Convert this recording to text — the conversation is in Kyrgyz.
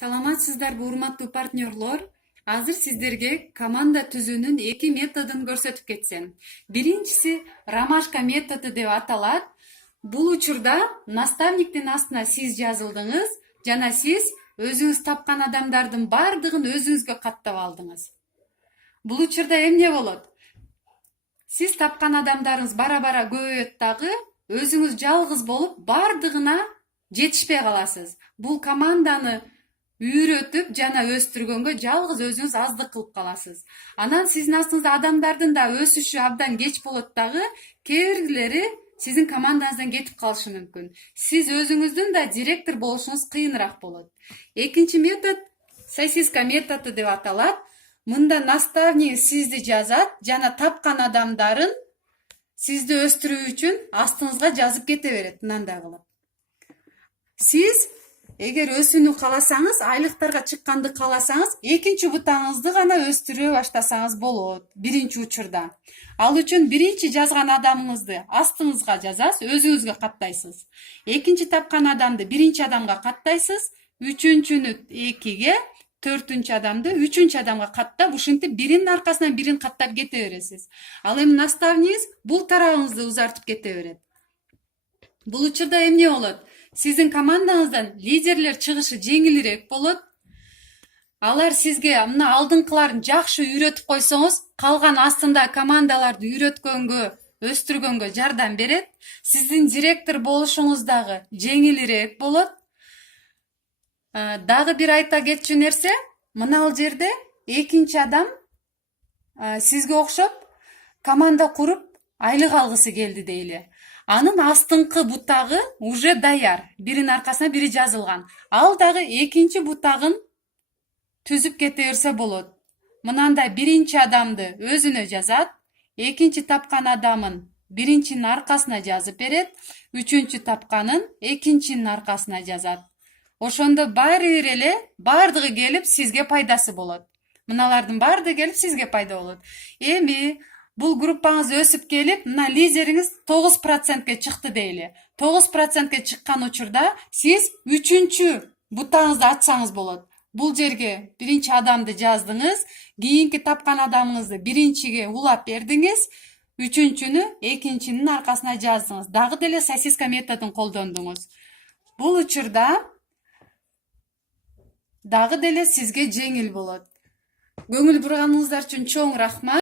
Саламатсыздарбы урматтуу партнерлор. Азыр сиздерге команда түзүүнүн 2 методун көрсөтүп кетсем. Биринчиси ромашка методу деп аталат. Бул учурда наставниктин астына сиз жазылдыңыз жана сиз өзүңүз тапкан адамдардын бардыгын өзүңүзгө каттап алдыңыз. Бул учурда эмне болот? Сиз тапкан адамдарыңыз бара-бара көбөйөт дагы, өзүңүз жалгыз болуп бардыгына жетишпей каласыз. Бул команданы үйрөтүп жана өстүргөнгө жалгыз өзүңүз аздык кылып каласыз. Анан сиздин астыңызда адамдардын да өсүшү абдан кеч болот дагы, кээ бирлери сиздин командаңыздан кетип калышы мүмкүн. Сиз өзүңүздүн да директор болушуңуз кыйыныраак болот. Экинчи метод сосиска методу деп аталат. Мында наставник сизди жазат жана тапкан адамдарын сизди өстүрүү үчүн астыңызга жазып кете берет мынандай кылып. Сиз эгер өсүүнү кааласаңыз, айлыктарга чыкканды кааласаңыз, экинчи бутаңызды гана өстүрө баштасаңыз болот биринчи учурда. Ал үчүн биринчи жазган адамыңызды астыңызга жазасыз, өзүңүзгө каттайсыз. Экинчи тапкан адамды биринчи адамга каттайсыз, үчүнчүнү экиге, төртүнчү адамды үчүнчү адамга каттап, ушинтип биринин аркасынан бирин каттап кете бересиз. Ал эми наставниңиз бул тарабыңызды узартып кете берет. Бул учурда эмне болот? Сиздин командаңыздан лидерлер чыгышы жеңилирээк болот. Алар сизге мына алдыңкыларын жакшы үйрөтүп койсоңуз, калган астында командаларды үйрөткөнгө, өстүргөнгө жардам берет. Сиздин директор болушуңуз дагы жеңилирээк болот. Дагы бир айта кетчү нерсе, мына жерде экинчи адам сизге окшоп команда куруп айлык алгысы келди дейли. Анын астыңкы бутагы уже даяр, биринин аркасына бири жазылган. Ал дагы экинчи бутагын түзүп кете берсе болот. Мынандай биринчи адамды өзүнө жазат, экинчи тапкан адамын биринчинин аркасына жазып берет, үчүнчү тапканын экинчинин аркасына жазат. Ошондо баары бир эле бардыгы келип сизге пайдасы болот. Мыналардын баардыгы келип сизге пайда болот. Эми бул группаңыз өсүп келип, мына лидериңиз 9%ке чыкты дейли. 9%ке чыккан учурда сиз үчүнчү бутаңызды ачсаңыз болот. Бул жерге биринчи адамды жаздыңыз, кийинки тапкан адамыңызды биринчиге улап бердиңиз, үчүнчүнү экинчинин аркасына жаздыңыз. Дагы деле сосиска методун колдондуңуз. Бул учурда дагы деле сизге жеңил болот. Көңүл бурганыңыздар үчүн чоң рахмат.